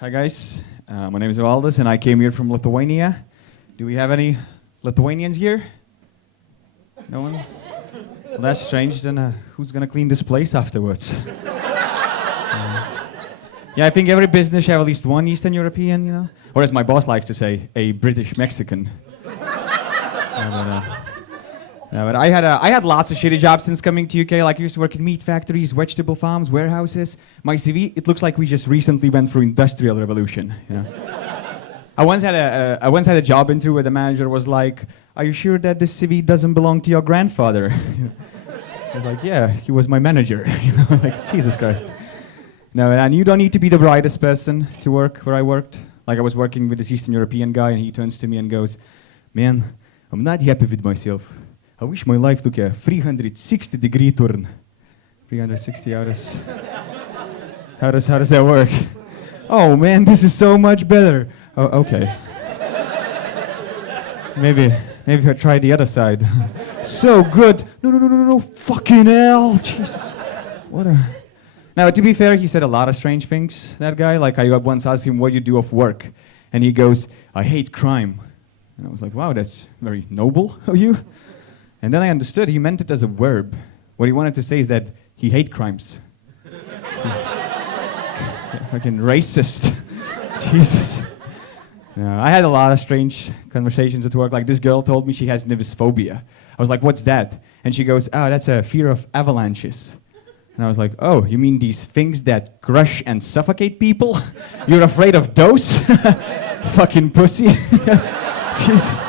Hi guys, my name is Elvadas and I came here from Lithuania. Do we have any Lithuanians here? No one? Well, that's strange, then who's gonna clean this place afterwards? Yeah, I think every business should have at least one Eastern European, you know? Or as my boss likes to say, a British Mexican. But I had lots of shitty jobs since coming to UK. Like I used to work in meat factories, vegetable farms, warehouses. My CV, it looks like we just recently went through industrial revolution. You know? I once had a job interview where the manager was like, "Are you sure that this CV doesn't belong to your grandfather?" I was like, "Yeah, he was my manager." You know, like Jesus Christ. No, and you don't need to be the brightest person to work where I worked. Like I was working with this Eastern European guy, and he turns to me and goes, "Man, I'm not happy with myself. I wish my life took a 360-degree turn." 360, how does that work? "Oh man, this is so much better." "Oh, okay. Maybe I'll try the other side." "So good." No, fucking hell, Jesus. What a... Now, to be fair, he said a lot of strange things, that guy. Like, I once asked him, "What do you do of work?" And he goes, "I hate crime." And I was like, wow, that's very noble of you. And then I understood he meant it as a verb. What he wanted to say is that he hates crimes. Fucking racist. Jesus. I had a lot of strange conversations at work. Like this girl told me she has phobia. I was like, "What's that?" And she goes, "Oh, that's a fear of avalanches." And I was like, "Oh, you mean these things that crush and suffocate people? You're afraid of those?" Fucking pussy. Jesus.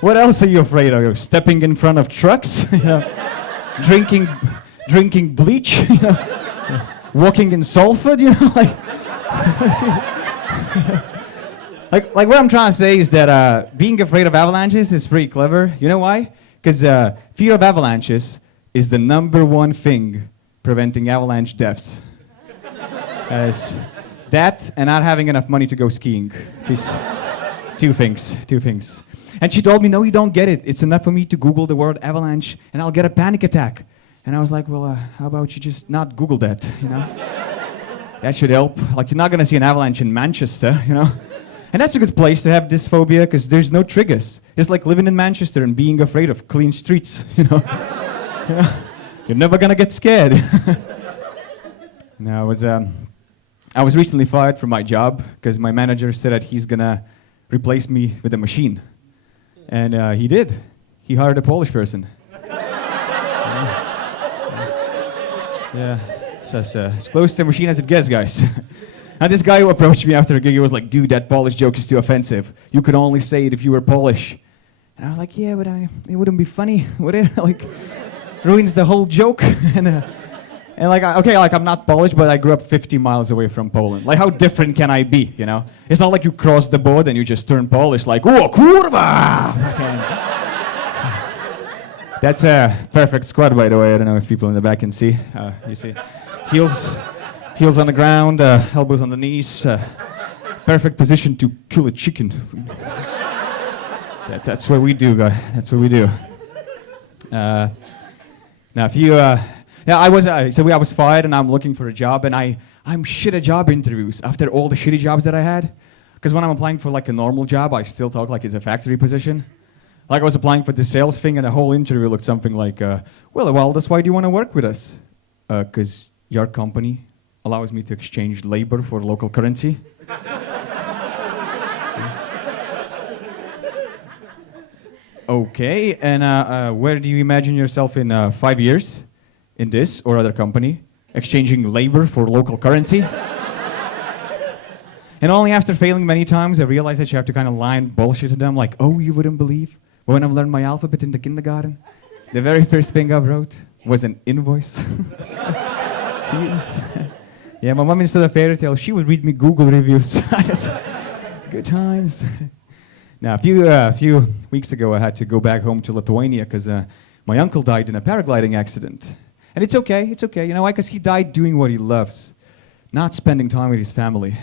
What else are you afraid of? Stepping in front of trucks? You know, drinking bleach? You know, walking in Salford? You know, like what I'm trying to say is that being afraid of avalanches is pretty clever. You know why? Because fear of avalanches is the #1 thing preventing avalanche deaths. As that and not having enough money to go skiing. Just two things. And she told me, "No, you don't get it. It's enough for me to Google the word avalanche and I'll get a panic attack." And I was like, "Well, how about you just not Google that, you know? That should help. Like, you're not going to see an avalanche in Manchester, you know? And that's a good place to have this phobia because there's no triggers. It's like living in Manchester and being afraid of clean streets, you know? You know? You're never going to get scared." No, I was recently fired from my job because my manager said that he's going to replace me with a machine. And he did. He hired a Polish person. Yeah, so as close to a machine as it gets, guys. Now this guy who approached me after a gig, he was like, "Dude, that Polish joke is too offensive. You could only say it if you were Polish." And I was like, "Yeah, but it wouldn't be funny, would it?" Like, ruins the whole joke. And like, okay, like I'm not Polish, but I grew up 50 miles away from Poland. Like, how different can I be, you know? It's not like you cross the border and you just turn Polish, like, "Oh, kurwa!" That's a perfect squad, by the way. I don't know if people in the back can see. You see, heels on the ground, elbows on the knees. Perfect position to kill a chicken. That's what we do, guys. That's what we do. Now, if you... I was fired and I'm looking for a job and I'm shit at job interviews after all the shitty jobs that I had. Because when I'm applying for like a normal job, I still talk like it's a factory position. Like I was applying for the sales thing and the whole interview looked something like, "Well, that's why do you want to work with us?" "'Cause your company allows me to exchange labor for local currency." "Okay, and where do you imagine yourself in 5 years? In this or other company, exchanging labor for local currency?" And only after failing many times, I realized that you have to kind of lie and bullshit to them, like, "Oh, you wouldn't believe. When I learned my alphabet in the kindergarten, the very first thing I wrote was an invoice." Jesus. Yeah, my mom, instead of fairy tale, she would read me Google reviews. Good times. Now, a few weeks ago, I had to go back home to Lithuania because my uncle died in a paragliding accident. And it's okay, you know why? Because he died doing what he loves, not spending time with his family.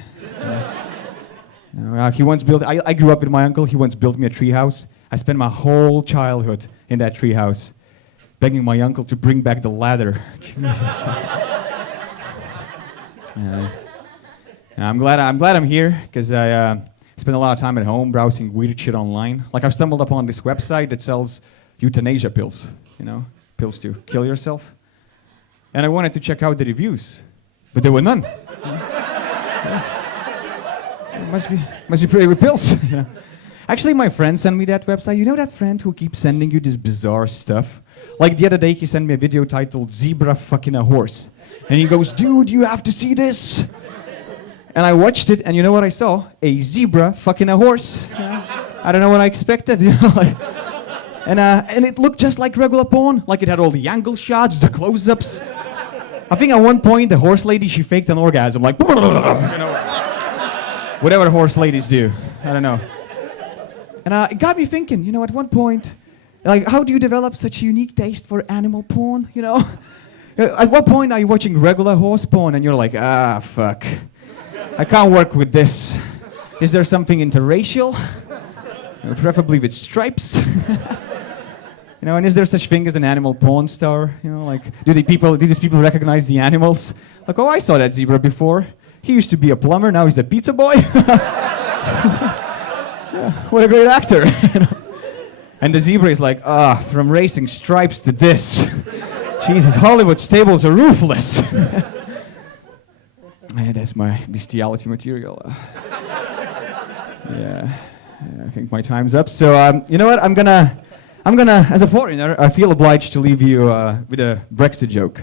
He once built, I grew up with my uncle, he once built me a treehouse. I spent my whole childhood in that treehouse, begging my uncle to bring back the ladder. I'm glad I'm here because I spend a lot of time at home browsing weird shit online. Like I've stumbled upon this website that sells euthanasia pills, pills to kill yourself. And I wanted to check out the reviews, but there were none. It must be pretty good pills. Actually, my friend sent me that website. You know that friend who keeps sending you this bizarre stuff? Like the other day, he sent me a video titled "Zebra Fucking a Horse," and he goes, "Dude, you have to see this." And I watched it, and you know what I saw? A zebra fucking a horse. I don't know what I expected. And it looked just like regular porn. Like it had all the angle shots, the close-ups. I think at one point, the horse lady, she faked an orgasm, like, whatever horse ladies do. I don't know. And it got me thinking, at one point, like, how do you develop such a unique taste for animal porn, At what point are you watching regular horse porn and you're like, fuck. I can't work with this. Is there something interracial? Preferably with stripes. And is there such thing as an animal porn star? Like, do these people recognize the animals? Like, oh, I saw that zebra before. He used to be a plumber, now he's a pizza boy. Yeah, what a great actor. And the zebra is like, from racing stripes to this. Jesus, Hollywood stables are ruthless. Yeah, that's my bestiality material. Yeah, I think my time's up. So, you know what? I'm gonna, as a foreigner, I feel obliged to leave you with a Brexit joke.